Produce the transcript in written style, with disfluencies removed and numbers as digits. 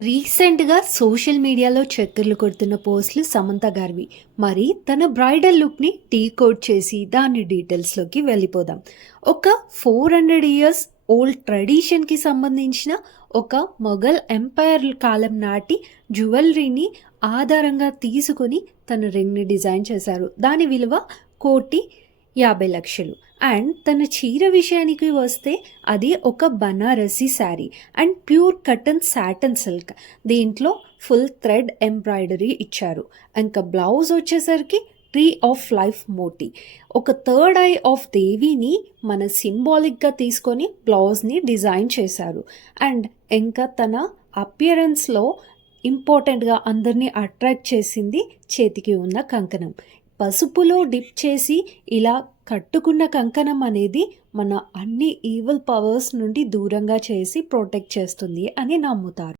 రీసెంట్‌గా సోషల్ మీడియాలో చక్కర్లు కొడుతున్న పోస్ట్‌లు సమంత గారివి. మరి తన బ్రైడల్ లుక్‌ని డీకోడ్ చేసి దాని డీటెయిల్స్‌లోకి వెళ్ళిపోదాం. ఒక 400 ఇయర్స్ ఓల్డ్ ట్రెడిషన్‌కి సంబంధించిన ఒక మొఘల్ ఎంపైర్ కాలం నాటి జ్యువెలరీని ఆధారంగా తీసుకొని తన రింగ్‌ని డిజైన్ చేశారు. దాని విలువ 1,50,00,000. అండ్ తన చీర విషయానికి వస్తే అది ఒక Banarasi sari and pure curtain Satan silk. దీంట్లో ఫుల్ థ్రెడ్ ఎంబ్రాయిడరీ ఇచ్చారు. ఇంకా బ్లౌజ్ వచ్చేసరికి ట్రీ ఆఫ్ లైఫ్ మోటీ. ఒక థర్డ్ ఐ ఆఫ్ దేవిని మన సింబాలిక్గా తీసుకొని బ్లౌజ్ని డిజైన్ చేశారు. అండ్ ఇంకా తన అపియరెన్స్లో ఇంపార్టెంట్గా అందరినీ అట్రాక్ట్ చేసింది చేతికి ఉన్న కంకణం. పసుపులో డిప్ చేసి ఇలా కట్టుకున్న కంకణం అనేది మన అన్ని ఈవిల్ పవర్స్ నుండి దూరంగా చేసి ప్రొటెక్ట్ చేస్తుంది అని నమ్ముతారు.